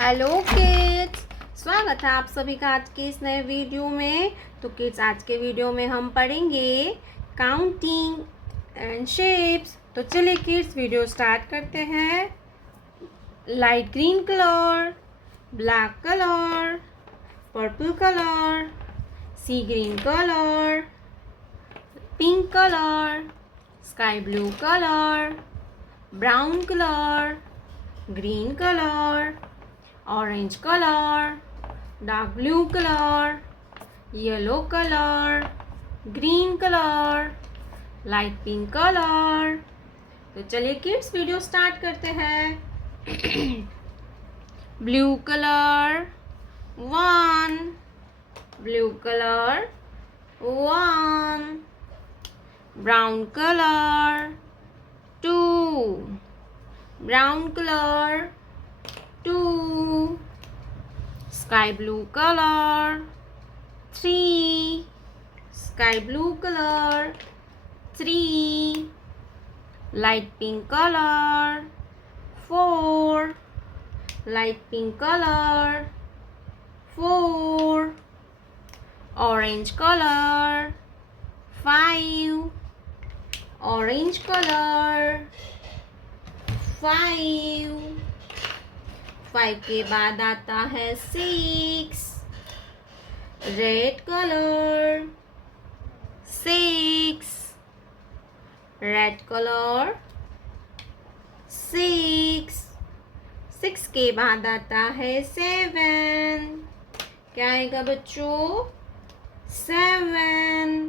Hello kids, स्वागत है आप सभी का आज के इस नए वीडियो में। तो किड्स, आज के वीडियो में हम पढ़ेंगे काउंटिंग एंड शेप्स। तो चलिए किड्स, वीडियो स्टार्ट करते हैं। Light green colour, black colour, purple colour, sea green colour, pink colour, sky blue colour, brown colour, green color, orange color, dark blue color, yellow color, green color, light pink color। तो चलिए kids, video start करते हैं। Blue colour 1, blue colour 1, brown colour 2, brown color 2, sky blue color 3, sky blue color 3, light pink color 4, light pink color 4, orange color 5, orange color 5 के बाद आता है 6, red colour 6, red colour 6 के बाद आता है 7, क्या आएगा बच्चों? 7,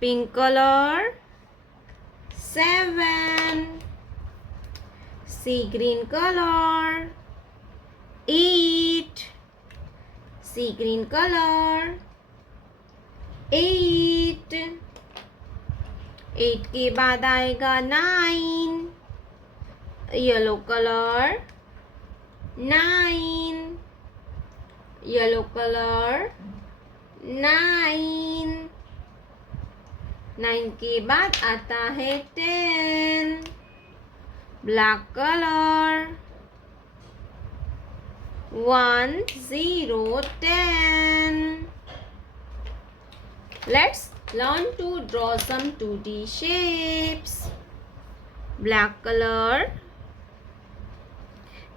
pink colour 7, sea green color 8, sea green color 8 के बाद आएगा 9, येलो कलर 9, येलो कलर 9 के बाद आता है 10, black color 1 0 10। Let's learn to draw some 2D shapes. Black color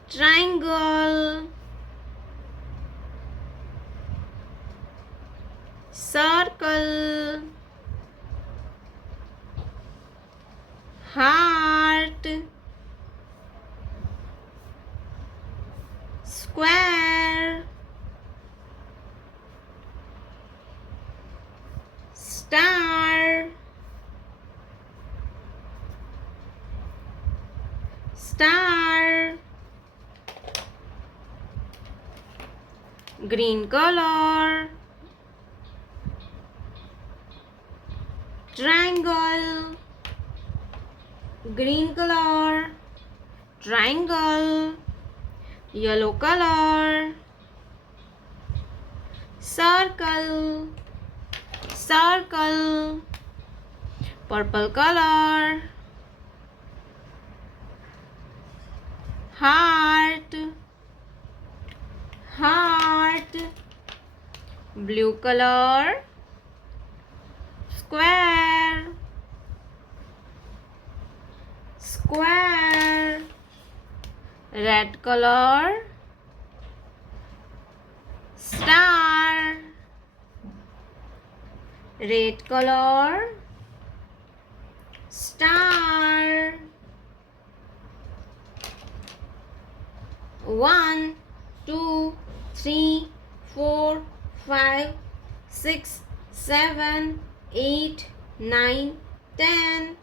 triangle, circle, heart, square, star, green color, triangle, green color, triangle, yellow color, circle, purple color, heart, blue color, square, red color, star, red color, star, 1 2 3 4 5 6 7 8 9 10,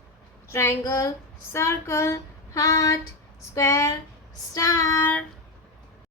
triangle, circle, heart, square, star।